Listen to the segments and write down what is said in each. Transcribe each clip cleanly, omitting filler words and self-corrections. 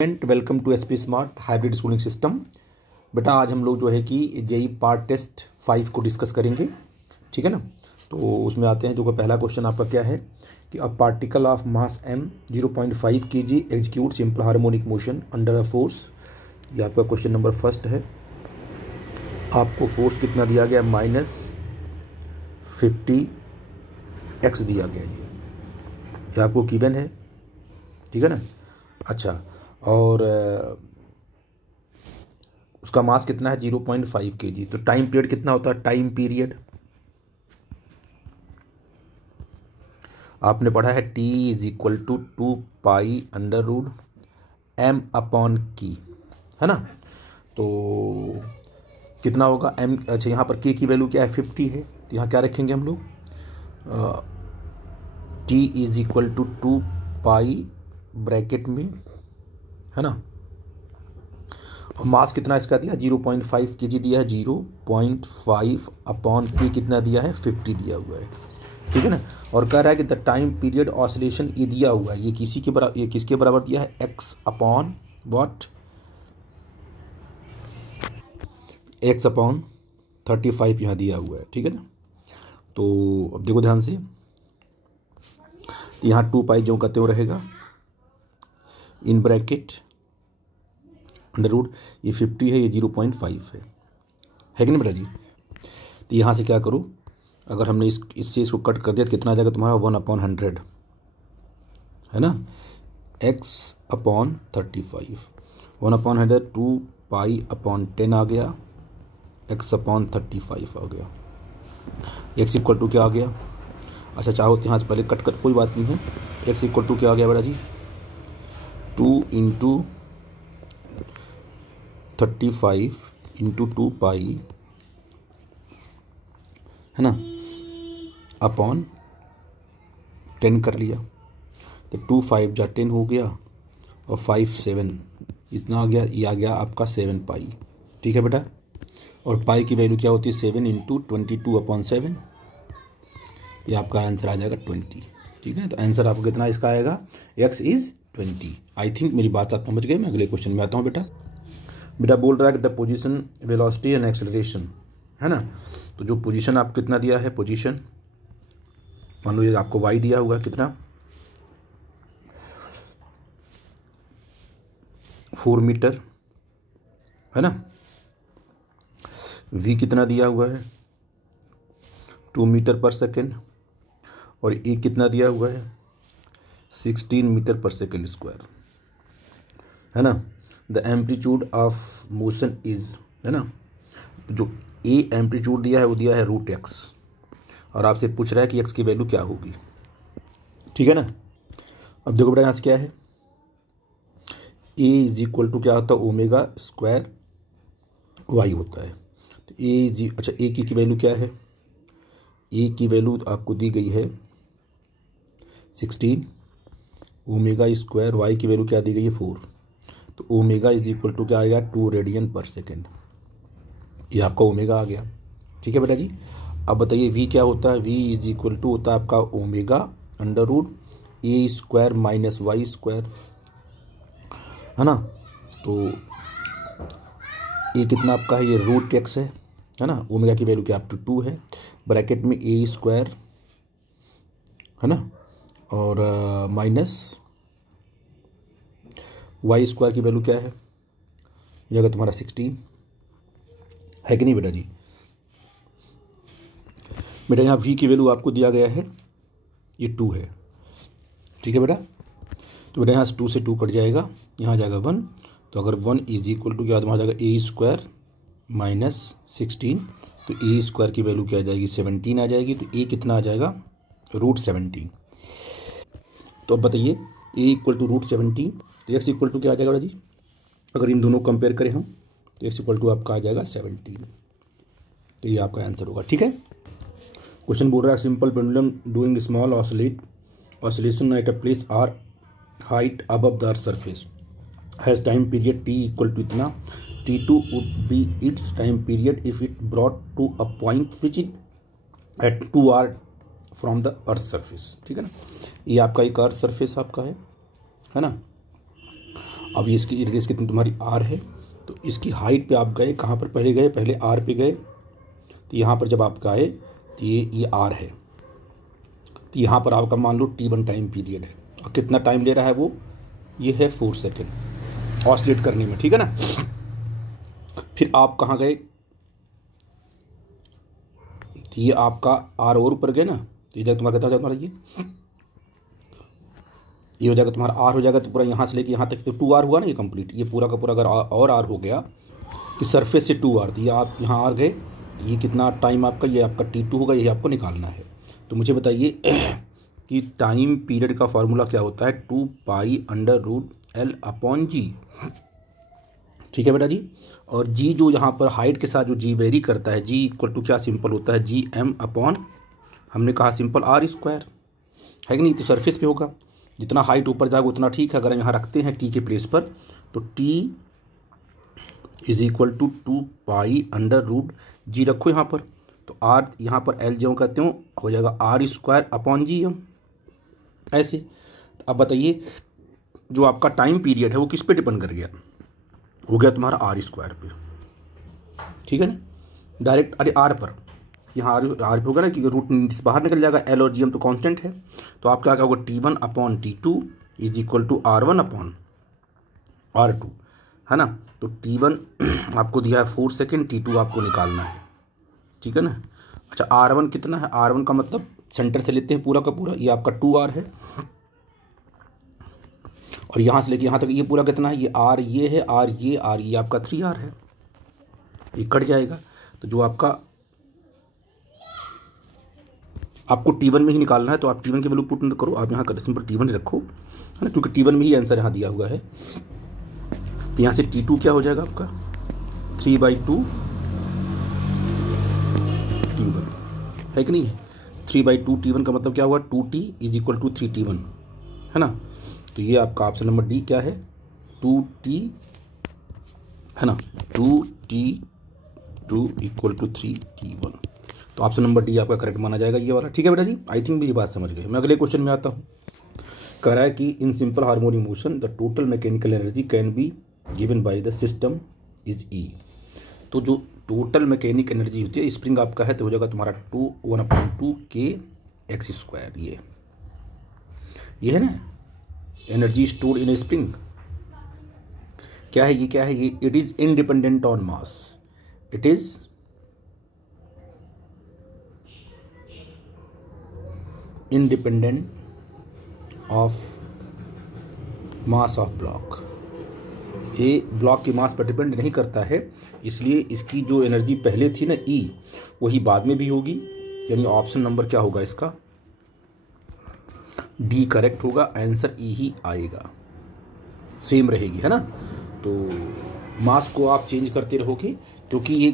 Welcome to SP smart hybrid schooling system. बेटा आज हम लोग जो है कि जेई पार्ट टेस्ट 5 को डिस्कस करेंगे, ठीक है ना। तो उसमें आते हैं। जो पहला क्वेश्चन आपका क्या है कि a particle of mass m 0.5 kg execute simple harmonic motion under a force. ये आपका क्वेश्चन नंबर फर्स्ट है। आपको फोर्स कितना दिया गया? -50x दिया गया। ये आपको गिवन है, ठीक है ना। अच्छा, और उसका मास कितना है? 0.5 kg। तो टाइम पीरियड कितना होता है? टाइम पीरियड आपने पढ़ा है T = 2π√m/k, है ना। तो कितना होगा m? अच्छा, यहाँ पर k की वैल्यू क्या है? 50 है। तो यहाँ क्या रखेंगे हम लोग? T = 2π ब्रैकेट में, है ना। और मास कितना इसका दिया? 0.5 kg दिया है। 0.5/k कितना दिया है? 50 दिया हुआ है, ठीक है ना। और कह रहा है कि द टाइम पीरियड ऑसिलेशन ये दिया हुआ है। ये किसके बराबर दिया है? x/35 यहाँ दिया हुआ है, ठीक है ना। तो अब देखो ध्यान से, तो यहाँ 2π जो कहते हो रहेगा इन ब्रैकेट अंडर रूट, ये 50 है, ये 0.5 है कि नहीं बेटा जी। तो यहाँ से क्या करो, अगर हमने इससे इसको कट कर दिया तो कितना आ जाएगा तुम्हारा? 1/100, है ना। x/35 1/100 2π/10 आ गया, x/35 आ गया। x = क्या आ गया? अच्छा चाहो तो यहाँ से पहले कट कर, कोई बात नहीं है। x = क्या आ गया बेटा जी? 2 × 35 × 2π, है ना, /10 कर लिया। तो 2 5 जा 10 हो गया, और 5 7 इतना आ गया। ये आ गया आपका 7π, ठीक है बेटा। और पाई की वैल्यू क्या होती है? 7 × 22/7। ये आपका आंसर आ जाएगा 20, ठीक है ना। तो आंसर आपको कितना इसका आएगा? x = 20। आई थिंक मेरी बात आप समझ गए। मैं अगले क्वेश्चन में आता हूँ। बेटा बोल रहा है कि the position, velocity and acceleration, है ना। तो जो पोजीशन आपको कितना दिया है? पोजीशन मान लो ये आपको y दिया हुआ है, कितना? 4 मीटर, है ना। v कितना दिया हुआ है? 2 मीटर/सेकेंड। और e कितना दिया हुआ है? 16 मीटर/सेकेंड², है ना। The amplitude of motion is, है ना। जो ए एम्पलीट्यूड दिया है वो दिया है √x, और आपसे पूछ रहा है कि x की वैल्यू क्या होगी, ठीक है ना। अब देखो बेटा यहाँ से क्या है, a = क्या होता है? ω² y होता है। तो अच्छा a की वैल्यू क्या है? a की वैल्यू आपको दी गई है 16, ω², y की वैल्यू क्या दी गई है? 4। तो ω = क्या आएगा? 2 रेडियन/सेकेंड। ये आपका ओमेगा आ गया, ठीक है बेटा जी। अब बताइए v क्या होता है? v = होता है आपका ω √a² - y², है ना। तो a कितना आपका है? ये √x है ना। ओमेगा की वैल्यू क्या? आप 2 है, ब्रैकेट में a², है ना, और -y² की वैल्यू क्या है? ये अगर तुम्हारा 16 है कि नहीं बेटा जी। बेटा यहाँ v की वैल्यू आपको दिया गया है, ये 2 है, ठीक है बेटा। तो बेटा यहाँ से 2 से 2 कट जाएगा, यहाँ आ जाएगा 1। तो अगर 1 = क्या आ जाएगा? a² - 16। तो a² की वैल्यू क्या आ जाएगी? 17 आ जाएगी। तो a कितना आ जाएगा? √17। तो अब बताइए a = √17, तो x = क्या आ जाएगा बेटा जी? अगर इन दोनों कंपेयर करें हम, तो x = आपका आ जाएगा 17। तो ये आपका आंसर होगा, ठीक है। क्वेश्चन बोल रहा है simple pendulum doing small oscillation at a place R height above the earth surface has time period t = इतना। t2 would be its time period if it brought to a point which is at 2r from the earth surface, ठीक है ना। ये आपका एक earth surface आपका है ना। अब इसकी रेडियस कितनी तुम्हारी आर है, तो इसकी हाइट पे आप गए, कहाँ पर पहले गए, पहले आर पे गए, तो यहाँ पर जब आप गए तो ये आर है, तो यहाँ पर आपका मान लो t1 टाइम पीरियड है, और कितना टाइम ले रहा है वो, ये है 4 सेकेंड ऑसिलेट करने में, ठीक है ना। फिर आप कहाँ गए, तो ये आपका आर और ऊपर गए ना, तो ये तुम्हारा कितना हो जाएगा, ये हो जाएगा तुम्हारा आर हो जाएगा, तो पूरा यहाँ से लेके यहाँ तक तो 2r हुआ ना ये कंप्लीट, ये पूरा का पूरा अगर और आर हो गया कि सरफेस से 2r, तो ये आप यहाँ आ गए, ये कितना टाइम आपका, ये आपका t2 होगा, ये आपको निकालना है। तो मुझे बताइए कि टाइम पीरियड का फॉर्मूला क्या होता है, 2π√L/g, ठीक है बेटा जी। और g जो यहाँ पर हाइट के साथ जो g वेरी करता है, g इक्वल टू क्या सिंपल होता है, Gm/, हमने कहा सिंपल r² है कि नहीं, तो सरफेस पे होगा, जितना हाइट ऊपर जाएगा उतना ठीक है। अगर हम यहाँ रखते हैं t के प्लेस पर, तो t is equal to 2π√g रखो यहाँ पर, तो r यहाँ पर L जो कहते हो जाएगा r²/Gm, ऐसे। अब बताइए जो आपका टाइम पीरियड है वो किस पे डिपेंड कर गया, हो गया तुम्हारा r² पे, ठीक है ना, डायरेक्ट अरे r पर, यहाँ आर पे होगा ना, क्योंकि रूट बाहर निकल जाएगा, L और Gm तो कांस्टेंट है, तो आपका क्या होगा, T1/T2 is equal to R1/R2, है ना। तो T1 आपको दिया है 4 सेकेंड, T2 आपको निकालना है, ठीक है ना। अच्छा R1 कितना है, R1 का मतलब सेंटर से लेते हैं पूरा का पूरा, ये आपका 2r है, और यहाँ से लेके यहाँ तक ये पूरा कितना है, ये r, ये है r, ये आपका 3r है, ये कट जाएगा। तो जो आपका आपको T1 में ही निकालना है, तो आप T1 की वैल्यू पुट करो, आप यहाँ कर सिंपल T1 रखो, है ना, क्योंकि T1 में ही आंसर यहाँ दिया हुआ है। तो यहाँ से T2 क्या हो जाएगा आपका 3/2 T1, है कि नहीं, 3/2 T1 का मतलब क्या हुआ, 2t is equal to 3t1, है ना। तो ये आपका ऑप्शन नंबर डी क्या है, 2t, है ना, 2t2 इक्वल टू 3t1, तो ऑप्शन नंबर डी आपका करेक्ट माना जाएगा ये वाला, ठीक है बेटा जी। आई थिंक मेरी बात समझ गए। मैं अगले क्वेश्चन में आता हूँ। कह रहा है कि in simple harmonic motion the total mechanical energy can be given by the system is E। तो जो टोटल मैकेनिक एनर्जी होती है, स्प्रिंग आपका है तो हो जाएगा तुम्हारा 1/2 kx², ये है ना एनर्जी स्टोर्ड इन स्प्रिंग। क्या है ये, क्या है ये, it is independent on mass, it is independent of mass of block. ये ब्लॉक की मास पर डिपेंड नहीं करता है, इसलिए इसकी जो एनर्जी पहले थी ना E, वही बाद में भी होगी, यानी ऑप्शन नंबर क्या होगा इसका, डी करेक्ट होगा, आंसर E ही आएगा, सेम रहेगी, है ना। तो मास को आप चेंज करते रहोगे, क्योंकि ये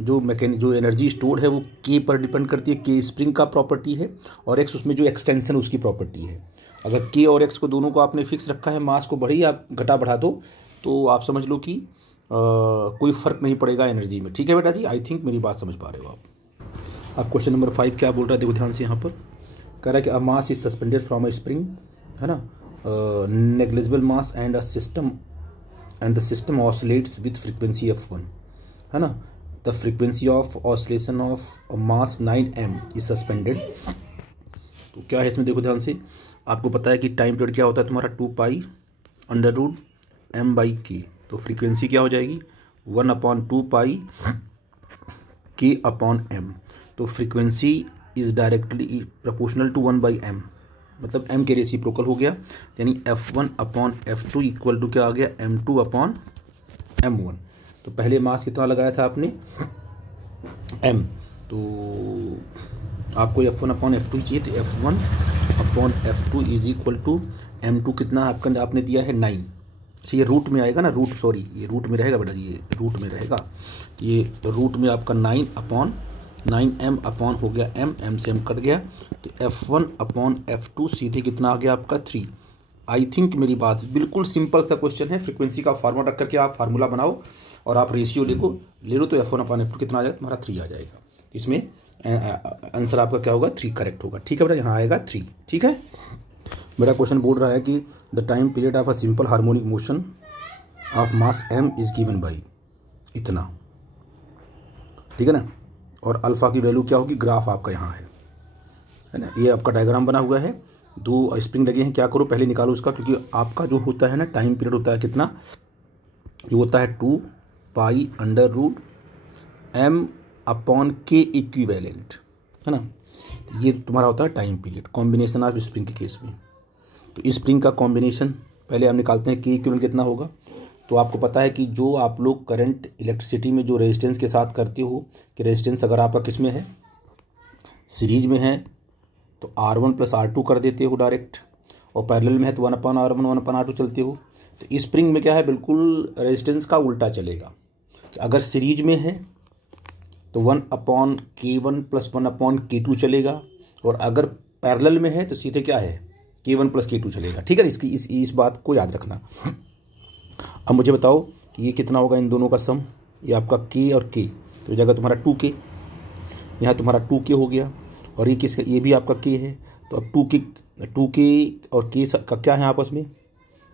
जो एनर्जी स्टोर्ड है वो के पर डिपेंड करती है, के स्प्रिंग का प्रॉपर्टी है, और एक्स उसमें जो एक्सटेंशन उसकी प्रॉपर्टी है। अगर के और एक्स को दोनों को आपने फिक्स रखा है, मास को बढ़ी आप घटा बढ़ा दो, तो आप समझ लो कि कोई फ़र्क नहीं पड़ेगा एनर्जी में, ठीक है बेटा जी। आई थिंक मेरी बात समझ पा रहे हो आप। अब क्वेश्चन नंबर 5 क्या बोल रहा है, देखो ध्यान से, यहाँ पर कह रहा है कि a mass is suspended from a spring, है ना, negligible mass and the system oscillates with frequency f1, है ना। The frequency of oscillation of mass 9m is suspended. तो क्या है इसमें, देखो ध्यान से, आपको पता है कि टाइम पीरियड क्या होता है तुम्हारा 2π√m/k, तो फ्रीक्वेंसी क्या हो जाएगी 1/2πk/m। तो frequency is directly proportional to 1/m, मतलब m के रेसिप्रोकल हो गया, यानी f1/f2 इक्वल टू क्या आ गया, m2/m1। तो पहले मास कितना लगाया था आपने m, तो आपको f1/f2 चाहिए, तो f1/f2 is equal to m2 कितना आपका आपने दिया है 9। अच्छा ये रूट में आएगा ना, रूट सॉरी ये रूट में रहेगा बेटा, ये रूट में रहेगा, तो ये रूट में आपका 9/9m हो गया m से m कट गया, तो f1/f2 सीधे कितना आ गया आपका 3। आई थिंक मेरी बात बिल्कुल सिंपल सा क्वेश्चन है, फ्रीक्वेंसी का फार्मूला रख करके आप फार्मूला बनाओ और आप रेशियो ले लो, तो f1/f2 कितना आ जाएगा तुम्हारा 3 आ जाएगा। इसमें आंसर आपका क्या होगा 3 करेक्ट होगा, ठीक है बेटा, यहाँ आएगा 3, ठीक है। मेरा क्वेश्चन बोल रहा है कि the time period of a simple harmonic motion of mass m is given by इतना, ठीक है ना। और अल्फा की वैल्यू क्या होगी, ग्राफ आपका यहाँ है ना, ये आपका डायग्राम बना हुआ है, 2 स्प्रिंग लगे हैं। क्या करो, पहले निकालो उसका, क्योंकि आपका जो होता है ना टाइम पीरियड होता है कितना, ये होता है 2 pi under root m upon k equivalent, है ना। ये तुम्हारा होता है time period combination of spring के केस में। तो स्प्रिंग का कॉम्बिनेशन पहले हम निकालते हैं, k इक्विवेलेंट कितना होगा। तो आपको पता है कि जो आप लोग करंट इलेक्ट्रिसिटी में जो रेजिस्टेंस के साथ करते हो, कि रेजिस्टेंस अगर आपका किस में है, सीरीज में है, तो R1 प्लस R2 कर देते हो डायरेक्ट, और पैरेलल में है तो 1/R1 1/R2 चलते हो। तो स्प्रिंग में क्या है, बिल्कुल रेजिस्टेंस का उल्टा चलेगा। अगर सीरीज में है तो 1/K1 प्लस 1/K2 चलेगा, और अगर पैरेलल में है तो सीधे क्या है, K1 प्लस K2 चलेगा, ठीक है। इसकी इस बात को याद रखना। अब मुझे बताओ कि ये कितना होगा इन दोनों का सम, ये आपका K और K, तो जगह तुम्हारा 2K, यहाँ तुम्हारा 2K हो गया, और ये किसका, ये भी आपका K है। तो अब 2K और K का क्या है आपस में,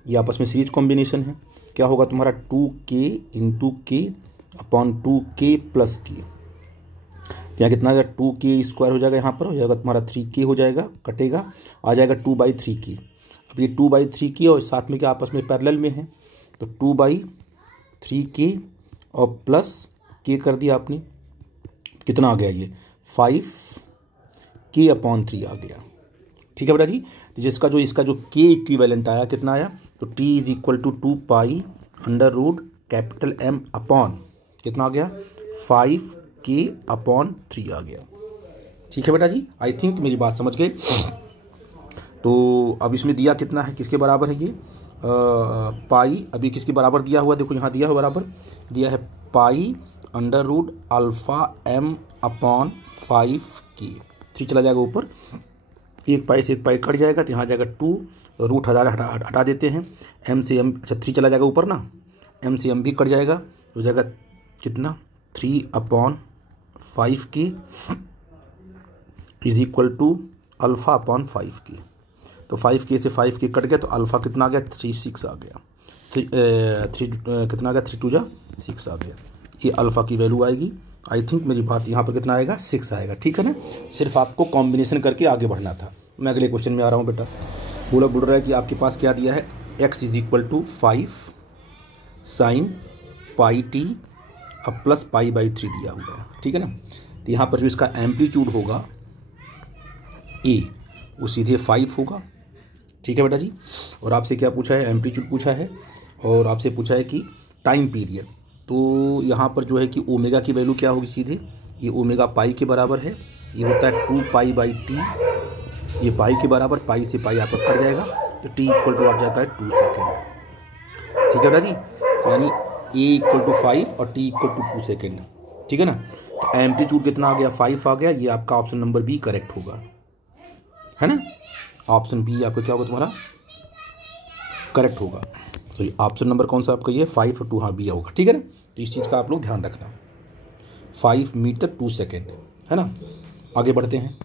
ये आपस में सीरीज कॉम्बिनेशन है। क्या होगा तुम्हारा 2K into K upon 2K plus K, यहाँ कितना आ जाएगा, 2K स्क्वायर हो जाएगा, यहाँ पर हो जाएगा तुम्हारा 3K हो जाएगा, कटेगा, आ जाएगा 2/3K। अब ये 2/3K और साथ में क्या आपस में पैरेलल में है, तो 2/3K और प्लस K कर दिया आपने, कितना आ गया ये 5K अपॉन 3 आ गया, ठीक है बेटा जी। तो जिसका जो इसका जो K इक्विवेलेंट आया कितना आया, तो T is equal to 2 pi under root capital M upon कितना आ गया 5K अपॉन 3 आ गया, ठीक है बेटा जी। आई थिंक मेरी बात समझ गए। तो अब इसमें दिया कितना है, किसके बराबर है ये पाई, अभी किसके बराबर दिया हुआ, देखो यहाँ दिया है बराबर, दिया है pi under root alpha m upon 5K, 3 चला जाएगा ऊपर, एक पाई से एक पाई कट जाएगा, तो यहाँ जाएगा 2, रूट हटा देते हैं, m से m, अच्छा 3 चला जाएगा ऊपर ना, m से m भी कट जाएगा, हो जाएगा कितना 3/5K is equal to alpha upon 5K। तो 5K से 5K कट गया, तो अल्फ़ा कितना आ गया 36 आ गया, 3 कितना आ गया 3 2 जा 6 आ गया, ये अल्फ़ा की वैल्यू आएगी। आई थिंक मेरी बात यहाँ पर कितना आएगा 6 आएगा, ठीक है ना। सिर्फ आपको कॉम्बिनेशन करके आगे बढ़ना था। मैं अगले क्वेश्चन में आ रहा हूँ बेटा। बोल रहा है कि आपके पास क्या दिया है, x is equal to 5 sine pi t अब प्लस पाई/3 दिया हुआ है, ठीक है ना। तो यहाँ पर जो इसका एम्पलीट्यूड होगा ए, वो सीधे 5 होगा, ठीक है बेटा जी। और आपसे क्या पूछा है, एम्पलीट्यूड पूछा है, और आपसे पूछा है कि टाइम पीरियड। तो यहाँ पर जो है कि ओमेगा की वैल्यू क्या होगी, सीधे ये ओमेगा पाई के बराबर है, ये होता है 2 पाई/t, ये पाई के बराबर, पाई से पाई आपका कट जाएगा, तो t इक्वल टू आ जाता है 2 सेकेंड, ठीक है बेटा जी। तो यानी a इक्वल टू 5 और t इक्वल टू 2 सेकेंड, ठीक है ना। तो एम्पलीट्यूड कितना आ गया 5 आ गया, ये आपका ऑप्शन नंबर बी करेक्ट होगा, है ना। ऑप्शन बी आपका क्या होगा तुम्हारा करेक्ट होगा। तो ये ऑप्शन नंबर कौन सा आपका, ये 5 और 2, हाँ बी होगा, ठीक है ना। तो इस चीज़ का आप लोग ध्यान रखना, 5 मीटर 2 सेकेंड, है ना। आगे बढ़ते हैं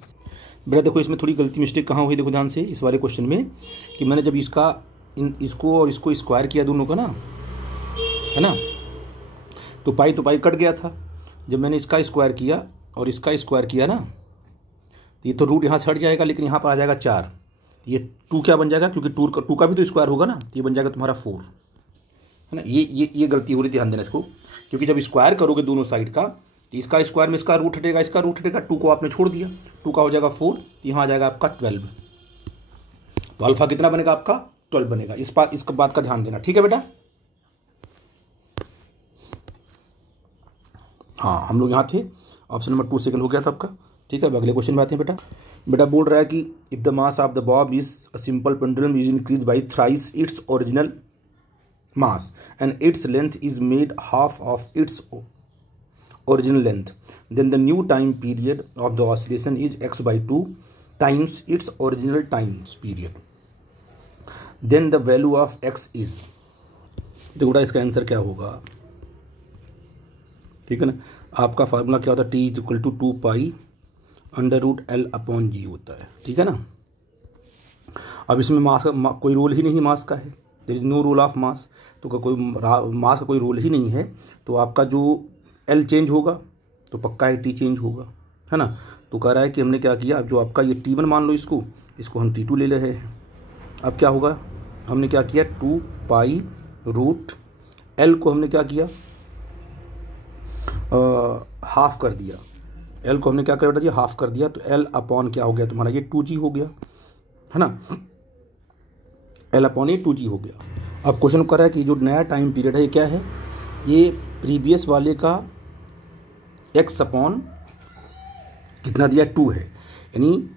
बेटा। देखो इसमें थोड़ी गलती मिस्टेक कहाँ हुई, देखो ध्यान से इस वाले क्वेश्चन में, कि मैंने जब इसको और इसको स्क्वायर किया दोनों का ना, है ना, तो पाई कट गया था। जब मैंने इसका स्क्वायर किया और इसका स्क्वायर किया ना, तो ये तो रूट यहाँ से हट जाएगा, लेकिन यहाँ पर आ जाएगा 4, ये 2 क्या बन जाएगा, क्योंकि 2 का भी तो स्क्वायर होगा ना, तो ये बन जाएगा तुम्हारा 4, है ना। ये गलती हो रही, ध्यान देना इसको, क्योंकि जब स्क्वायर करोगे दोनों साइड का, तो इसका स्क्वायर में इसका रूट हटेगा, इसका रूट हटेगा, 2 को आपने छोड़ दिया, 2 का हो जाएगा 4, तो यहाँ आ जाएगा आपका 12, तो अल्फा कितना बनेगा आपका 12 बनेगा। इस बात का ध्यान देना, ठीक है बेटा। हाँ हम लोग यहाँ थे, ऑप्शन नंबर 2 सेकंड हो गया था आपका, ठीक है। अब अगले क्वेश्चन में आते हैं बेटा बोल रहा है कि if the mass of the bob is a simple pendulum is increase by thrice its original mass and its length is made half of its original length, then the new time period of the oscillation is x/2 times its original times period, then the value of x is. देखो बेटा इसका answer क्या होगा, ठीक है ना। आपका formula क्या होता है, t is equal to 2 pi under root L upon G होता है, ठीक है ना। अब इसमें मास का कोई रोल ही नहीं, मास का है, there is no role of mass, तो कोई मास का कोई रोल ही नहीं है, तो आपका जो एल चेंज होगा तो पक्का है टी चेंज होगा, है ना। तो कह रहा है कि हमने क्या किया, अब जो आपका ये T1 मान लो, इसको हम T2 ले रहे हैं। अब क्या होगा, हमने क्या किया, 2 पाई रूट एल को हमने क्या किया, हाफ कर दिया, एल को हमने क्या कर दिया, हाफ कर दिया, तो एल अपॉन क्या हो गया तुम्हारा, ये 2G हो गया, है ना, एल अपॉन ये 2G हो गया। अब क्वेश्चन कर रहा है कि जो नया टाइम पीरियड है ये क्या है, ये प्रीवियस वाले का एक्स अपॉन कितना दिया, 2 है, यानी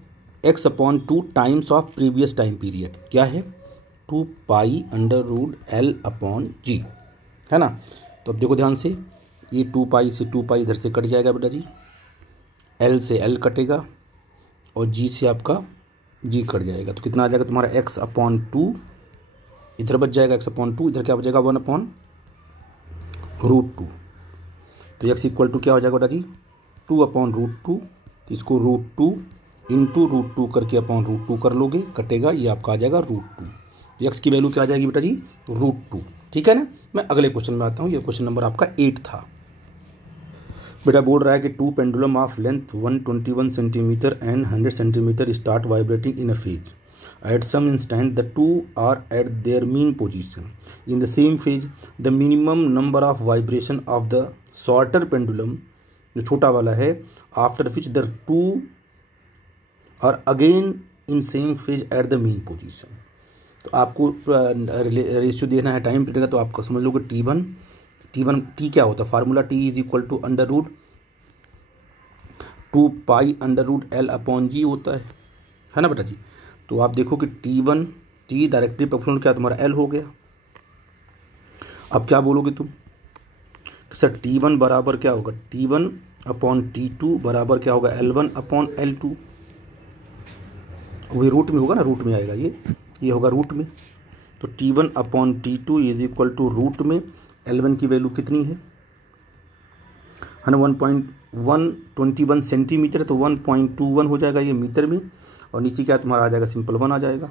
x upon 2 times of previous time period क्या है, 2 pi under root L upon g, है ना। तो अब देखो ध्यान से, ये 2 पाई से 2 पाई इधर से कट जाएगा बेटा जी, एल से एल कटेगा और जी से आपका जी कट जाएगा, तो कितना आ जाएगा तुम्हारा एक्स अपॉन 2, इधर बच जाएगा एक्स अपॉन 2, इधर क्या बचेगा 1 अपॉन रूट 2, तो एक्स इक्वल टू क्या हो जाएगा बेटा जी 2 अपॉन रूट 2, तो इसको रूट 2 इंटू रूट 2 करके अपॉन रूट 2 कर लोगे, कटेगा, ये आपका आ जाएगा रूट 2, एक्स की वैल्यू क्या आ जाएगी बेटा जी रूट 2, ठीक है ना। मैं अगले क्वेश्चन में आता हूँ, ये क्वेश्चन नंबर आपका 8 था। बेटा बोल रहा है कि 2 pendulum of length 121 centimetre and 100 centimetre start vibrating in a phase at some instant the two are at their mean position in the same phase. The minimum number of vibration of the shorter pendulum, जो छोटा वाला है, after which the two are again in same phase at the mean position. तो आपको ratio देना है time period का, तो आपको समझ लो कि टी क्या होता है, formula T is equal to under root 2 pi under root L upon g होता है ना बेटा जी। तो आप देखो कि टी डायरेक्टली प्रोपोर्शनल क्या तुम्हारा एल हो गया। अब क्या बोलोगे तुम सर, T1 बराबर क्या होगा, T1 अपॉन T2 बराबर क्या होगा, L1 अपॉन L2, वही रूट में होगा ना, रूट में आएगा, ये होगा रूट में, तो T1 upon T2 is equal to root में L1 की वैल्यू कितनी है ना, 1.121 सेंटीमीटर, तो 1.21 हो जाएगा ये मीटर में, और नीचे क्या तुम्हारा आ जाएगा, सिंपल 1 आ जाएगा,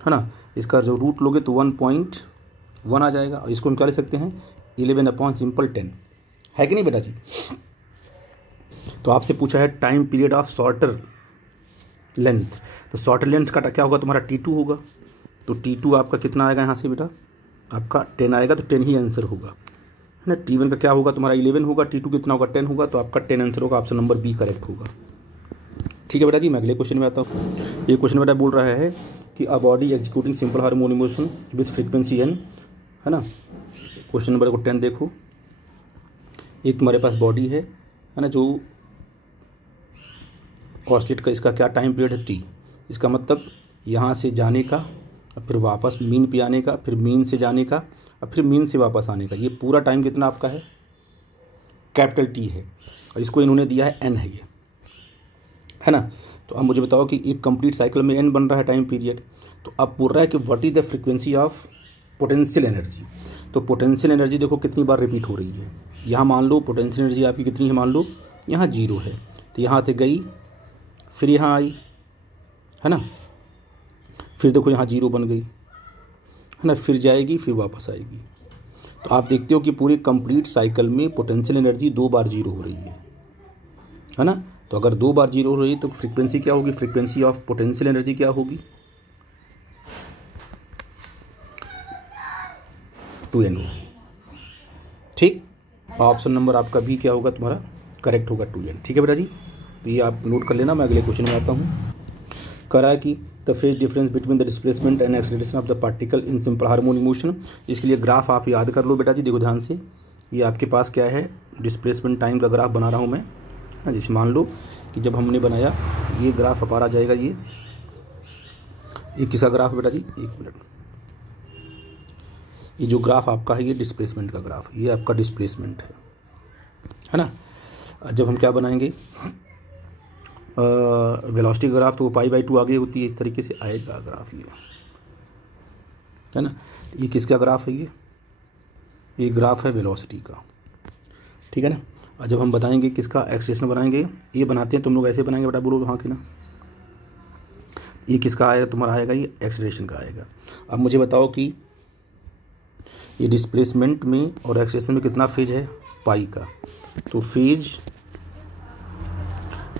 है ना। इसका जो रूट लोगे तो 1.1 आ जाएगा, और इसको हम क्या ले सकते हैं 11 अपॉन सिंपल 10, है कि नहीं बेटा जी। तो आपसे पूछा है time period of shorter length, तो शॉर्टर लेंथ का क्या होगा तुम्हारा T2 होगा, तो T2 आपका कितना आएगा यहाँ से बेटा, आपका 10 आएगा, तो 10 ही आंसर होगा, है ना। T1 का क्या होगा तुम्हारा 11 होगा, T2 कितना होगा 10 होगा, तो आपका 10 आंसर होगा, ऑप्शन नंबर बी करेक्ट होगा। ठीक है बेटा जी, मैं अगले क्वेश्चन में आता हूँ। ये क्वेश्चन बेटा बोल रहा है कि a body executing simple harmonic motion with frequency N, है ना। क्वेश्चन नंबर 10 देखो, एक तुम्हारे पास बॉडी है ना, जो ऑस्लेट का, इसका क्या टाइम पीरियड है टी, इसका मतलब यहाँ से जाने का, और फिर वापस मीन पे आने का, फिर मीन से जाने का, और फिर मीन से वापस आने का, ये पूरा टाइम कितना आपका है, कैपिटल टी है, और इसको इन्होंने दिया है एन, है ना। तो अब मुझे बताओ कि एक कंप्लीट साइकिल में एन बन रहा है टाइम पीरियड, तो अब बोल रहा है कि what is the frequency of potential energy. तो पोटेंशियल एनर्जी देखो कितनी बार रिपीट हो रही है, यहाँ मान लो पोटेंशियल एनर्जी आपकी कितनी है, मान लो यहाँ 0 है, तो यहाँ से गई, फिर यहाँ आई, है ना, फिर देखो यहाँ 0 बन गई, है ना, फिर जाएगी, फिर वापस आएगी। तो आप देखते हो कि पूरे कंप्लीट साइकिल में पोटेंशियल एनर्जी 2 बार 0 हो रही है ना। तो अगर 2 बार 0 हो रही है तो फ्रीक्वेंसी क्या होगी, फ्रीक्वेंसी ऑफ पोटेंशियल एनर्जी क्या होगी, 2n होगी, ठीक। ऑप्शन नंबर आपका भी क्या होगा तुम्हारा करेक्ट होगा 2n, ठीक है बेटा जी। तो ये आप नोट कर लेना, मैं अगले क्वेश्चन में आता हूँ। कह रहा है कि the phase difference between the displacement and acceleration of the particle in simple harmonic motion. इसके लिए ग्राफ आप याद कर लो बेटा जी, देखो ध्यान से, ये आपके पास क्या है, डिस्प्लेसमेंट टाइम का ग्राफ बना रहा हूँ मैं, हाँ, जैसे मान लो कि जब हमने बनाया ये ग्राफ अपार आ जाएगा, ये किसका ग्राफ बेटा जी, एक मिनट, ये जो ग्राफ आपका है ये डिस्प्लेसमेंट का ग्राफ, ये आपका डिस्प्लेसमेंट है ना। जब हम क्या बनाएंगे वेलोसिटी ग्राफ, तो वो π/2 आगे होती है, इस तरीके से आएगा ग्राफ, ये है ना। ये किसका ग्राफ है, ये ग्राफ है वेलोसिटी का, ठीक है ना। और जब हम बताएंगे किसका एक्सेलेरेशन बनाएंगे, ये बनाते हैं तुम लोग ऐसे बनाएंगे बेटा, बोलो हाँ कि ना। ये किसका आएगा तुम्हारा, आएगा ये एक्सेलरेशन का आएगा। अब मुझे बताओ कि ये डिस्प्लेसमेंट में और एक्सेलरेशन में कितना फेज है, पाई का। तो phase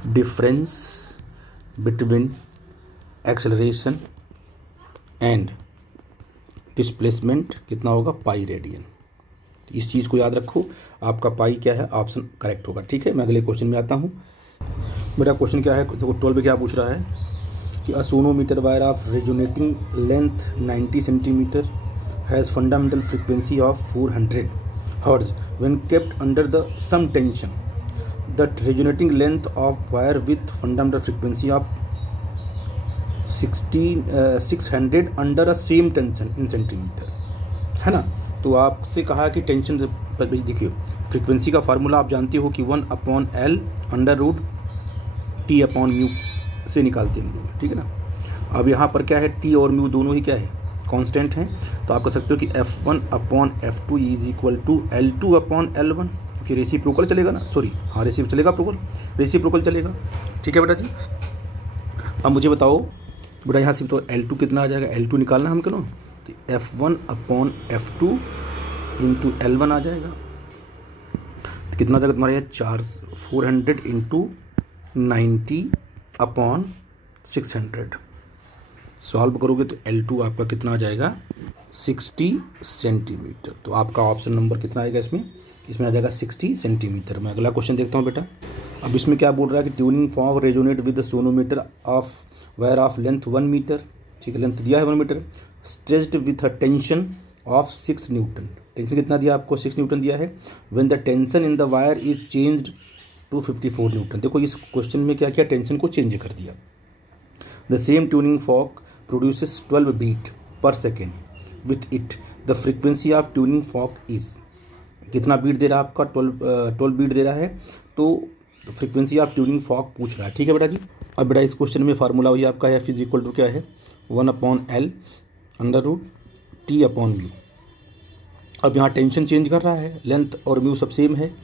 difference between acceleration and displacement कितना होगा, पाई रेडियन। इस चीज़ को याद रखो, आपका पाई क्या है, ऑप्शन करेक्ट होगा। ठीक है, मैं अगले क्वेश्चन में आता हूँ। मेरा क्वेश्चन क्या है, देखो 12 क्या पूछ रहा है कि a sonometer wire of resonating length 90 centimetre has fundamental frequency of 400 hertz when kept under the same tension. The resonating length of wire with fundamental frequency of 600 under a same tension in centimetre, है ना। तो आपसे कहा कि tension देखिए, frequency का formula आप जानते हो कि 1/L √T/μ से निकालते हैं हम लोग, ठीक है ना। अब यहाँ पर क्या है, टी और म्यू दोनों ही क्या है, कांस्टेंट हैं। तो आप कह सकते हो कि F1/F2 = L2/L1, कि रेसिप्रोकल चलेगा ना, सॉरी हाँ रेसिप्रोकल चलेगा। ठीक है बेटा जी। अब मुझे बताओ बेटा, यहाँ से तो L2 कितना आ जाएगा, L2 निकालना हम क्यों, तो F1/F2 × L1 आ जाएगा। तो कितना आ जाएगा तुम्हारे यहाँ 400 × 90/600। सॉल्व करोगे तो L2 आपका कितना आ जाएगा, 60 सेंटीमीटर। तो आपका ऑप्शन नंबर कितना आएगा इसमें आ जाएगा 60 सेंटीमीटर। मैं अगला क्वेश्चन देखता हूँ बेटा। अब इसमें क्या बोल रहा है कि tuning fork resonate with sonometer of wire of length 1 metre, ठीक है, लेंथ दिया है 1 metre, stretched with a tension of 6 newton. Tension कितना दिया आपको, 6 न्यूटन दिया है। When the tension in the wire is changed to 54 newton. देखो इस क्वेश्चन में क्या किया, टेंशन को चेंज कर दिया। The same tuning fork produces 12 beat per second with it the frequency of tuning fork is, कितना बीट दे रहा है आपका, 12 बीट दे रहा है। तो फ्रीक्वेंसी ऑफ ट्यूनिंग फॉर्क पूछ रहा है। ठीक है बेटा जी। अब बेटा इस क्वेश्चन में फार्मूला वही आपका है, F = क्या है, 1/L √T/μ। अब यहाँ टेंशन चेंज कर रहा है, लेंथ और म्यू सब सेम है।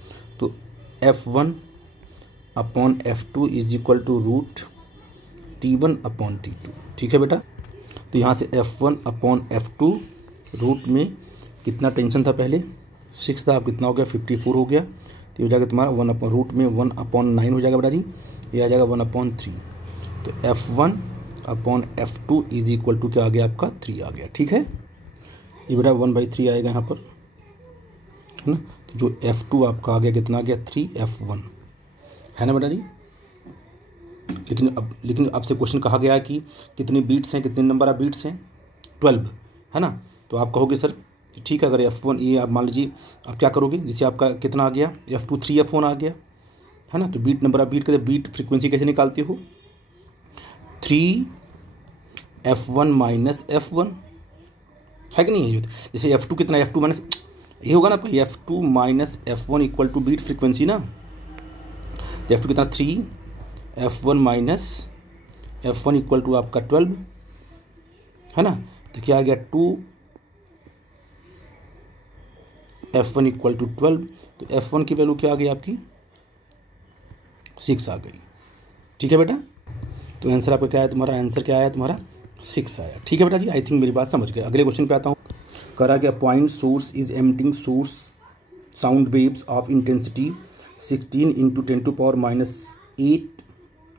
तो F1/F2 = √T1/T2। ठीक है बेटा। तो यहाँ से F1/F2 रूट में कितना टेंशन था पहले, 6 था, अब कितना हो गया, 54 हो गया। तो हो जाएगा तुम्हारा रूट में 1/9 हो जाएगा बेटा जी, ये आ जाएगा 1/3। तो F1/F2 = क्या आ गया आपका, 3 आ गया। ठीक है, ये बेटा 1/3 आएगा यहाँ पर, है ना। तो जो F2 आपका आ गया, कितना आ गया, 3 F1, है ना बेटा जी। लेकिन आपसे क्वेश्चन कहा गया कि कितनी बीट्स हैं, कितने नंबर ऑफ बीट्स हैं, 12, है ना। तो आप कहोगे सर ठीक है, अगर F1 ये आप मान लीजिए, आप क्या करोगे, जैसे आपका कितना आ गया, F2 3 F1 आ गया, है ना। तो बीट नंबर ऑफ बीट के बीट फ्रीक्वेंसी कैसे निकालते हो, 3F1 - F1, है कि नहीं। जैसे F2 कितना, F2 माइनस ये होगा ना आपका, F2 - F1 = बीट फ्रीक्वेंसी ना। तो F2 कितना, 3F1 - F1 = आपका 12, है ना। तो क्या आ गया, 2F1 = 12। तो F1 की वैल्यू क्या आ गई आपकी, 6 आ गई। ठीक है बेटा। तो आंसर आपका क्या है, तुम्हारा आंसर क्या आया, तुम्हारा 6 आया। ठीक है बेटा जी, आई थिंक मेरी बात समझ गए। अगले क्वेश्चन पे आता हूँ। करा गया point source is emitting source sound waves of intensity 16 × 10⁻⁸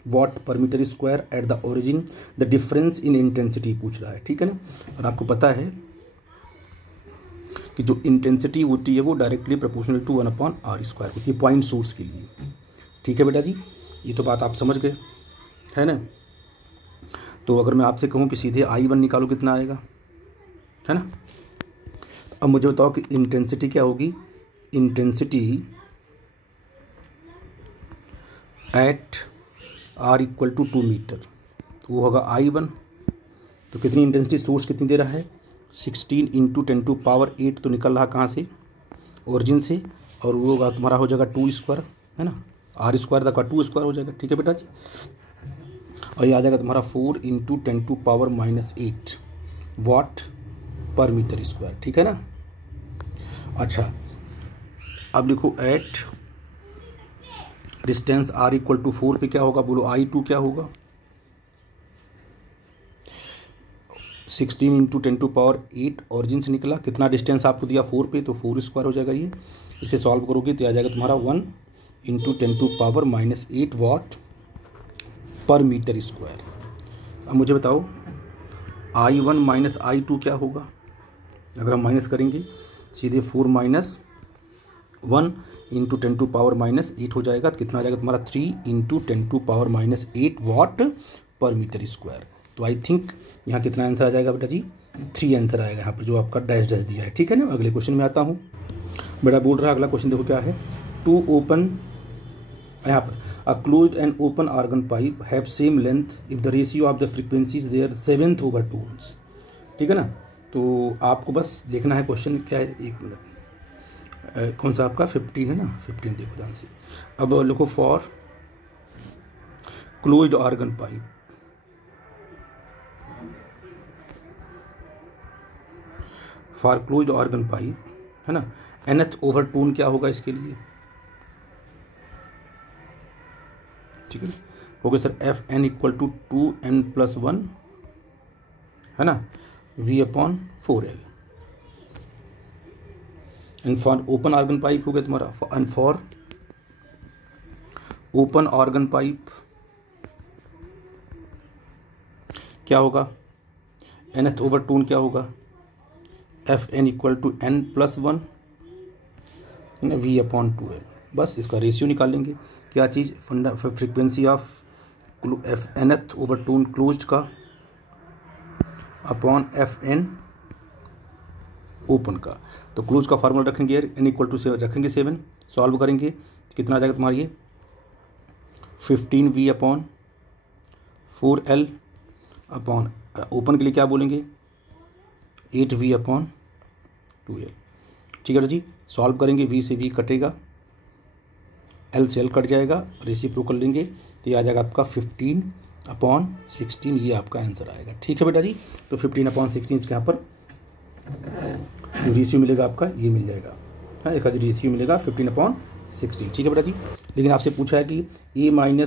watt per metre square at the origin, the difference in intensity पूछ रहा है। ठीक है ना। और आपको पता है कि जो इंटेंसिटी होती है वो डायरेक्टली प्रोपोर्शनल टू 1/r² होती है पॉइंट सोर्स के लिए। ठीक है बेटा जी, ये तो बात आप समझ गए, है ना। तो अगर मैं आपसे कहूँ कि सीधे I1 निकालो, कितना आएगा, है ना। अब मुझे बताओ कि इंटेंसिटी क्या होगी, इंटेंसिटी एट R = 2 मीटर, वो होगा I1। तो कितनी इंटेंसिटी, सोर्स कितनी दे रहा है, 16 × 10⁸ तो निकल रहा कहाँ से, ओरिजिन से, और वो होगा तुम्हारा हो जाएगा 2², है ना, R² का 2² हो जाएगा। ठीक है बेटा जी। और ये आ जाएगा तुम्हारा 4 × 10⁻⁸ वाट पर मीटर स्क्वायर। ठीक है ना। अच्छा, अब लिखो एट डिस्टेंस R = 4 पे क्या होगा, बोलो I2 क्या होगा, 16 इंटू 10⁸ ऑरिजिन से निकला, कितना डिस्टेंस आपको दिया 4 पे, तो 4 स्क्वायर हो जाएगा ये। इसे सॉल्व करोगे तो आ जाएगा तुम्हारा 1 इंटू 10⁻⁻8 वाट पर मीटर स्क्वायर। अब मुझे बताओ I1 माइनस I2 क्या होगा। अगर हम माइनस करेंगे सीधे 4 माइनस 1 इंटू 10⁻⁻8 हो जाएगा, तो कितना आ जाएगा तुम्हारा 3 into 10⁻⁸ watt per metre square. तो आई थिंक यहाँ कितना आंसर आ जाएगा बेटा जी, 3 आंसर आएगा यहाँ पर जो आपका डैश डैश दिया है। ठीक है ना। अगले क्वेश्चन में आता हूँ। बेटा बोल रहा है अगला क्वेश्चन देखो क्या है। टू ओपन, यहाँ पर a closed end open organ pipe have same length if the ratio of the frequencies there 7/2। ठीक है ना। तो आपको बस देखना है क्वेश्चन क्या है, एक मिनट, कौन सा आपका 15 है ना, 15 देखो ध्यान से। अब लिखो for closed organ pipe, for closed organ pipe है ना, nth ओवरटोन क्या होगा इसके लिए। ठीक है, okay sir, Fn equal to 2n+1 है ना, V/4L। And for open organ pipe हो गया तुम्हारा, and for open organ pipe क्या होगा, nth ओवरटोन क्या होगा, Fn equal to n+1 V/2L। बस इसका रेशियो निकाल लेंगे, क्या चीज़, frequency of nth overtone closed का अपॉन Fn ओपन का। तो क्लोज का फार्मूला रखेंगे n इक्वल टू 7 रखेंगे, 7 सॉल्व करेंगे कितना आ जाएगा तुम्हारा ये 15 V/4L अपॉन ओपन के लिए क्या बोलेंगे 8 V/2L। ठीक है जी। सॉल्व करेंगे, V से V कटेगा, L से L कट जाएगा, रेसिप्रोकल लेंगे तो ये आ जाएगा आपका 15/16, ये आपका आंसर आएगा। ठीक है बेटा जी। तो 15/16 इसके यहाँ पर जो रेशियो मिलेगा आपका ये मिल जाएगा, हाँ एक रेशियो मिलेगा 15/16। ठीक है बेटा जी। लेकिन आपसे पूछा है कि A-1/A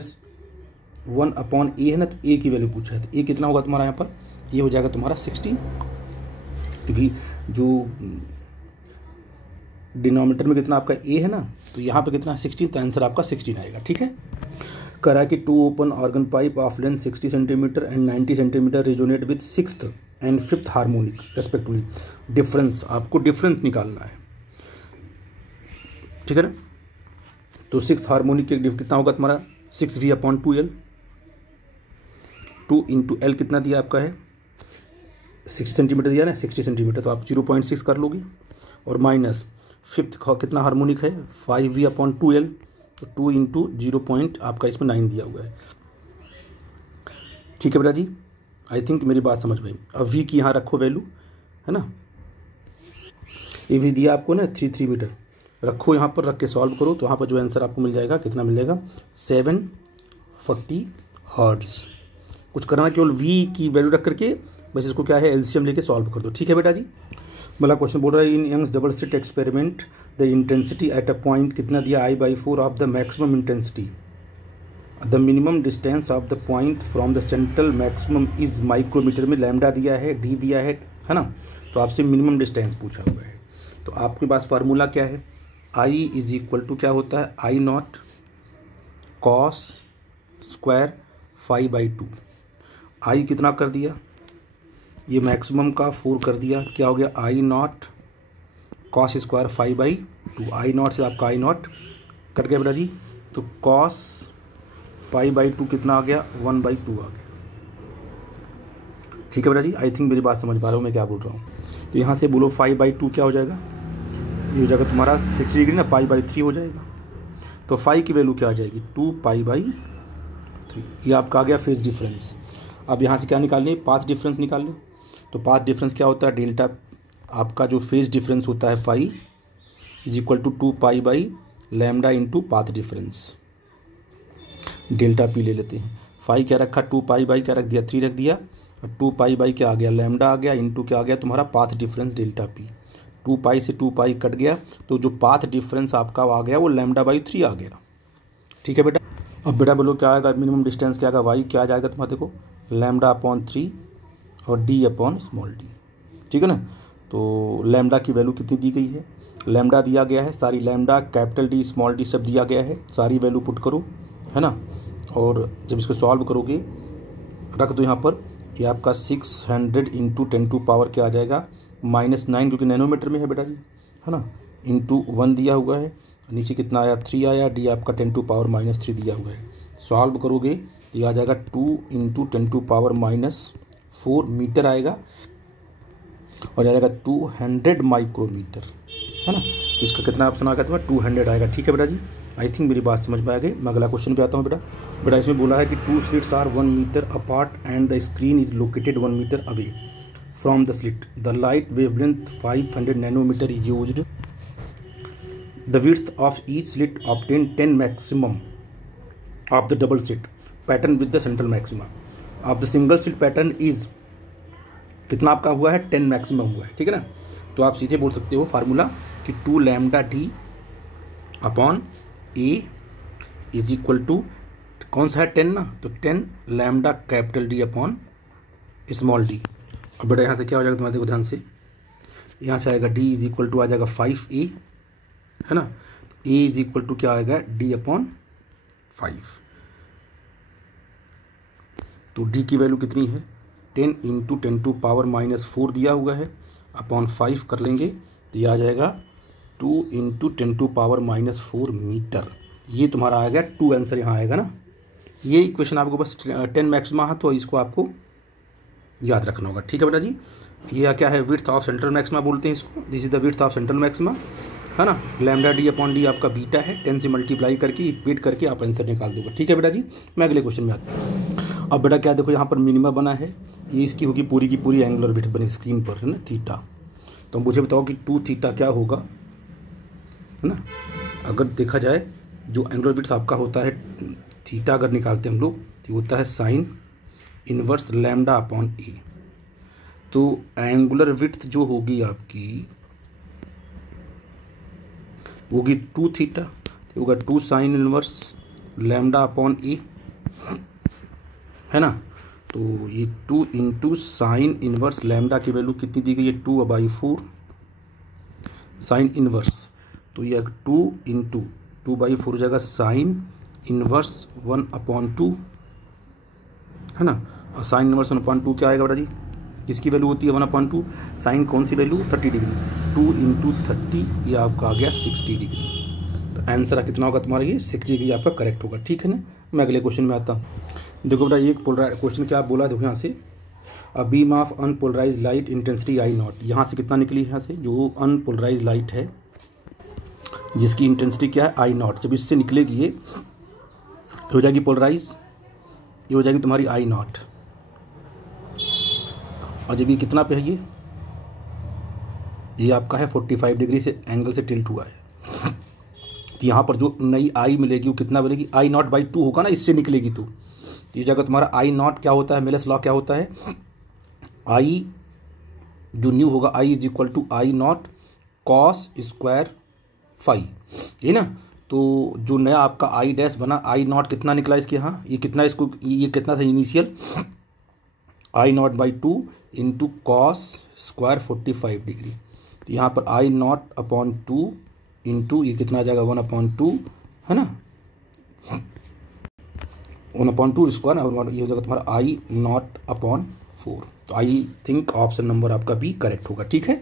है ना, तो A की वैल्यू पूछा है, तो A कितना होगा तुम्हारा यहाँ पर, ये हो जाएगा तुम्हारा 16, क्योंकि जो डिनोमिनेटर में कितना आपका A है ना, तो यहाँ पे कितना 16, तो आंसर आपका 16 आएगा। ठीक है। करा कि 2 open organ pipe of length 60 centimetre and 90 centimetre resonate with 6th and 5th harmonic respectively. Difference, आपको डिफरेंस निकालना है। ठीक है ना। तो 6th हार्मोनिक के कितना होगा तुम्हारा 6V/2L, 2 इंटू L कितना दिया आपका है 60 सेंटीमीटर दिया ना, 60 सेंटीमीटर, तो आप 0.6 कर लोगे, और माइनस 5th कितना हार्मोनिक है 5V/2L, तो 2 इंटू 0. आपका इसमें 9 दिया हुआ है। ठीक है बेटा जी। आई थिंक मेरी बात समझ में। अब V की यहाँ रखो वैल्यू, है ना, ये भी दिया आपको ना 3 मीटर, रखो यहाँ पर, रख के सॉल्व करो तो यहाँ पर जो आंसर आपको मिल जाएगा कितना मिल जाएगा 740 हर्ट्ज। कुछ करना केवल V की वैल्यू रख करके बस इसको क्या है LCM लेके सॉल्व कर दो। ठीक है बेटा जी। मतलब क्वेश्चन बोल रहा है in Young's double slit experiment the intensity at a point कितना दिया I/4 of the maximum intensity, the minimum distance of the point from the central maximum is micrometre में, लैम्डा दिया है, D दिया है ना, तो आपसे मिनिमम डिस्टेंस पूछा हुआ है। तो आपके पास फार्मूला क्या है, I इज इक्वल टू क्या होता है I0 cos स्क्वायर 5/2। I कितना कर दिया, ये मैक्सिमम का 4 कर दिया, क्या हो गया I0 cos स्क्वायर 5/2। I0 से आपका I0 कट गया बेटा जी, तो cos 5/2 कितना आ गया 1/2 आ गया। ठीक है बेटा जी। आई थिंक मेरी बात समझ पा रहे हो मैं क्या बोल रहा हूँ। तो यहाँ से बोलो 5/2 क्या हो जाएगा, ये हो जाएगा तुम्हारा 60 डिग्री ना, π/3 हो जाएगा। तो 5 की वैल्यू क्या आ जाएगी 2π/3, ये आपका आ गया फेज डिफरेंस। अब यहाँ से क्या निकालनी है, पाथ डिफरेंस निकाल लें। तो पाथ डिफरेंस क्या होता है, डेल्टा आपका जो फेज डिफरेंस होता है phi is equal to 2π/λ into path difference, delta P ले लेते हैं। फाई क्या रखा 2π/ क्या रख दिया 3 रख दिया, और 2π/ क्या आ गया लैम्डा आ गया, इंटू क्या आ गया तुम्हारा पाथ डिफरेंस डेल्टा पी। 2π से 2π कट गया, तो जो पाथ डिफरेंस आपका आ गया वो λ/3 आ गया। ठीक है बेटा। अब बेटा बोलो क्या आएगा, मिनिमम डिस्टेंस क्या आएगा y क्या आ जाएगा तुम्हारा, देखो λ/3 और डी अपॉन स्मॉल डी, ठीक है ना। तो लैम्डा की वैल्यू कितनी दी गई है, लैम्डा दिया गया है, सारी lambda capital D small D सब दिया गया है, सारी वैल्यू पुट करो, है ना। और जब इसको सॉल्व करोगे रख दो यहाँ पर, ये आपका 600 इंटू 10⁻, क्या आ जाएगा -9, क्योंकि नैनोमीटर में है बेटा जी, है ना, इंटू 1 दिया हुआ है, नीचे कितना आया 3 आया, डी आपका 10⁻³ दिया हुआ है। सॉल्व करोगे ये आ जाएगा 2 इंटू 10⁻⁴ मीटर आएगा, और आ जाएगा 200 माइक्रोमीटर, है ना। इसका कितना ऑप्शन आ गया तुम्हें 200 आएगा, ठीक है बेटा जी। आई थिंक मेरी बात समझ में आ गई। मैं अगला क्वेश्चन पे आता हूँ बेटा इसमें बोला है कि 2 slits are 1 metre apart and the screen is located 1 metre away from the slit, the light wavelength 500 nanometre is used, the width of each slit obtain 10 maximum of the double slit pattern with the central maxima of the single slit pattern is, कितना आपका हुआ है 10 maximum हुआ है, ठीक है ना। तो आप सीधे बोल सकते हो फार्मूला कि 2 lambda D upon A is equal to कौन सा है 10 ना, तो 10 lambda capital D upon small D. और बेटा यहाँ से क्या हो जाएगा तुम्हारे, देखो ध्यान से, यहाँ से आएगा डी इज इक्वल टू आ जाएगा 5a, है ना, ए इज इक्वल टू क्या आएगा डी अपॉन 5। तो डी की वैल्यू कितनी है 10 इंटू 10⁻⁴ दिया हुआ है, अपॉन 5 कर लेंगे तो ये आ जाएगा 2 इंटू 10⁻⁴ मीटर। ये तुम्हारा आ गया 2 आंसर यहाँ आएगा ना। ये इक्वेशन आपको बस 10 मैक्सिमा है, तो इसको आपको याद रखना होगा, ठीक है बेटा जी। ये क्या है विड्थ ऑफ सेंट्रल मैक्सिमा बोलते हैं इसको, this is the width of central maxima, है ना। लैम्डा डी अपॉन डी आपका बीटा है, 10 से मल्टीप्लाई करके इक्वेट करके आप आंसर निकाल दोगे, ठीक है बेटा जी। मैं अगले क्वेश्चन में आता हूँ। अब बेटा क्या देखो यहाँ पर मिनिमा बना है, ये इसकी होगी पूरी की पूरी एंगुलर विड्थ बनी स्क्रीन पर, है ना, थीटा। तो मुझे बताओ कि 2 थीटा क्या होगा, है ना। अगर देखा जाए जो एंगुलर विड्थ आपका होता है थीटा, अगर निकालते हैं हम लोग तो होता है साइन इनवर्स लैम्डा अपॉन ए। तो एंगुलर विड्थ जो होगी आपकी होगी 2 थीटा, तो होगा 2 साइन इनवर्स लैम्डा अपॉन ए, है ना। तो ये 2 इंटू साइन इनवर्स लैम्डा की वैल्यू कितनी दी गई है 2/4 साइन इनवर्स, तो ये 2 इंटू 2/4 हो जाएगा साइन इनवर्स 1/2, है ना। और साइन इनवर्स 1/2 क्या आएगा बेटा जी, किसकी वैल्यू होती है 1/2, साइन कौन सी वैल्यू 30 डिग्री, 2 इंटू 30 ये आपका आ गया 60 डिग्री। तो आंसर कितना होगा तुम्हारा ये 60 डिग्री आपका करेक्ट होगा, ठीक है ना। मैं अगले क्वेश्चन में आता हूँ। देखो बेटा ये क्वेश्चन क्या बोला देखो यहाँ से, a beam of unpolarise light intensity I0, यहाँ से कितना निकली, यहाँ से जो अनपोलराइज लाइट है जिसकी इंटेंसिटी क्या है I0, जब इससे निकलेगी ये हो जाएगी पोलराइज, ये हो जाएगी तुम्हारी I0, और जब ये कितना पे है ये आपका है 45 डिग्री से एंगल से टिल्ट हुआ है। तो यहाँ पर जो नई आई मिलेगी वो कितना मिलेगी I0/2 होगा ना, इससे निकलेगी। तो ये जगह तुम्हारा I0 क्या होता है, मेलस लॉ क्या होता है, आई जो न्यू होगा I is equal to I0 cos square phi, ये ना। तो जो नया आपका I डैश बना I0 कितना निकला इसके यहाँ, ये कितना इसको ये कितना था initial I0/2 into cos square 45 degree. तो यहाँ पर I0/2 इंटू ये कितना आ जाएगा 1/2, है ना, 1/2 स्क्वायर, और ये हो जाएगा तुम्हारा I0/4। तो आई थिंक ऑप्शन नंबर आपका बी करेक्ट होगा, ठीक है।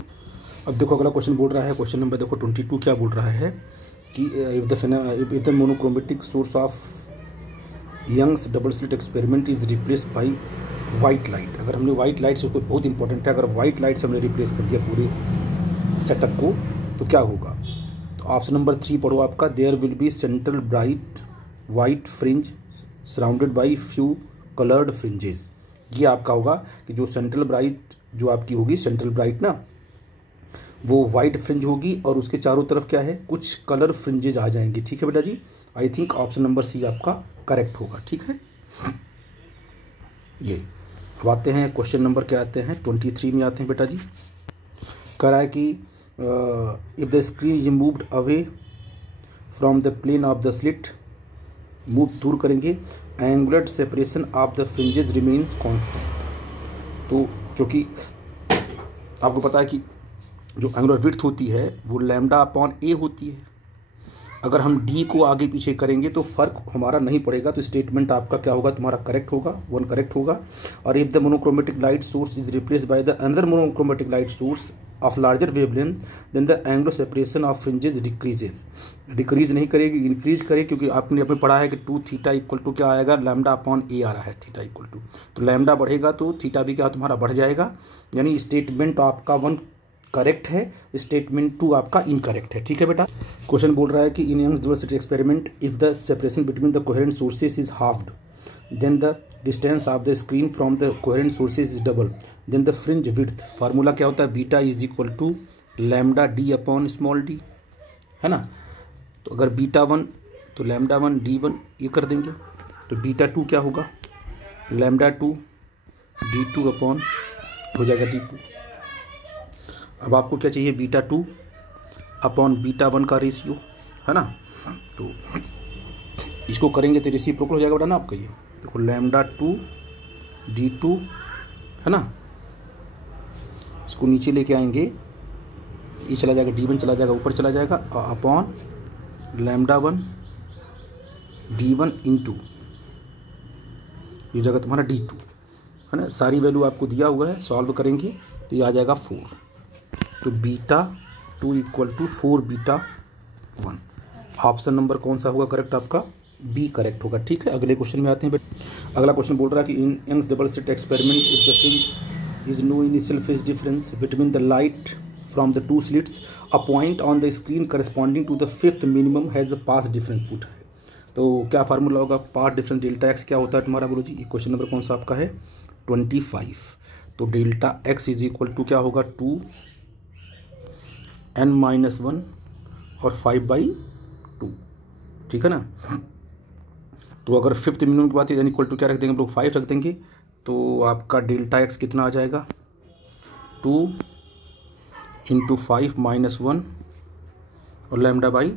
अब देखो अगला क्वेश्चन बोल रहा है, क्वेश्चन नंबर देखो 22 क्या बोल रहा है कि if the monochromatic source of Young's double slit experiment is replaced by white light. अगर हमने वाइट लाइट से, कोई बहुत इंपॉर्टेंट है, अगर वाइट लाइट से हमने रिप्लेस कर दिया पूरे सेटअप को तो क्या होगा। तो ऑप्शन नंबर 3 पढ़ो आपका, there will be central bright white fringe surrounded by few coloured fringes. ये आपका होगा कि जो सेंट्रल ब्राइट जो आपकी होगी सेंट्रल ब्राइट ना, वो वाइट फ्रिंज होगी और उसके चारों तरफ क्या है कुछ कलर फ्रिंजेज आ जाएंगे, ठीक है बेटा जी। I think option number C आपका करेक्ट होगा, ठीक है। ये अब आते हैं क्वेश्चन नंबर क्या आते हैं 23 में आते हैं बेटा जी। कह रहा है कि if the screen is moved away from the plane of the slit, move दूर करेंगे, angular separation of the fringes remains constant. तो क्योंकि आपको पता है कि जो एंगुलर विड्थ होती है वो लैम्डा अपॉन ए होती है। अगर हम डी को आगे पीछे करेंगे तो फ़र्क हमारा नहीं पड़ेगा, तो स्टेटमेंट आपका क्या होगा, तुम्हारा करेक्ट होगा, 1 करेक्ट होगा। और if the monochromatic light source is replace by the another monochromatic light source of larger wavelength than the angular separation of fringes decreases. Decrease नहीं करेगी, इंक्रीज करेगी, क्योंकि आपने अपने पढ़ा है कि 2 थीटा इक्वल टू क्या आएगा, लैम्डा अपॉन ए आ रहा है, थीटा इक्वल टू, तो लैम्डा बढ़ेगा तो थीटा भी क्या तुम्हारा बढ़ जाएगा। यानी स्टेटमेंट आपका 1 करेक्ट है, स्टेटमेंट 2 आपका इनकरेक्ट है। ठीक है बेटा। क्वेश्चन बोल रहा है कि in Young's diversity experiment if the separation between the coherent sources is halved then the distance of the screen from the coherent sources is double then the fringe width. Formula क्या होता है, beta is equal to lambda D upon small d, है ना। तो अगर beta 1 तो lambda 1 D1 ये कर देंगे, तो बीटा 2 क्या होगा, लैम्डा 2 D2 अपॉन हो जाएगा D2। अब आपको क्या चाहिए, बीटा 2 अपॉन बीटा 1 का रेशियो, है ना। तो इसको करेंगे तो रेसिप्रोकल हो जाएगा बेटा ना आपका, ये देखो लैम्डा 2 D2, है ना। इसको नीचे लेके आएंगे, ये चला जाएगा, D1 चला जाएगा, ऊपर चला जाएगा, अपॉन लैम्डा 1 D1 इंटू ये जगह तुम्हारा D2, है ना। सारी वैल्यू आपको दिया हुआ है, सॉल्व करेंगे तो ये आ जाएगा 4। तो beta 2 equal to 4 beta 1। Option number कौन सा होगा करेक्ट आपका, बी करेक्ट होगा। ठीक है, अगले क्वेश्चन में आते हैं बेटा। अगला क्वेश्चन बोल रहा है कि in Young's double slit experiment if the fringe is no initial phase difference between the light from the 2 slits a point on the screen corresponding to the 5th minimum has the path difference put है। तो क्या formula होगा, पास difference delta x क्या होता है तुम्हारा, बोलो जी। Question number कौन सा आपका है, 25। तो delta x is equal to क्या होगा, 2n-1 और 5/2। ठीक है ना। तो अगर 5th मिनिमम की बात है इक्वल टू क्या रख देंगे हम लोग, 5 रख देंगे, तो आपका डेल्टा एक्स कितना आ जाएगा, 2 × 5 - 1 और लैम्डा/2।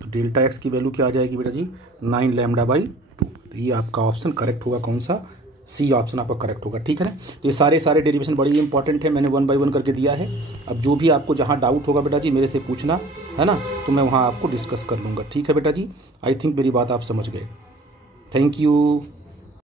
तो डेल्टा एक्स की वैल्यू क्या आ जाएगी बेटा जी, 9 लैम्डा/2। तो ये आपका ऑप्शन करेक्ट होगा, कौन सा, सी ऑप्शन आपका करेक्ट होगा। ठीक है ना। तो ये सारे डेरिवेशन बड़ी इंपॉर्टेंट है, मैंने 1 बाय 1 करके दिया है। अब जो भी आपको जहाँ डाउट होगा बेटा जी मेरे से पूछना, है ना, तो मैं वहाँ आपको डिस्कस कर लूँगा। ठीक है बेटा जी, आई थिंक मेरी बात आप समझ गए। Thank you.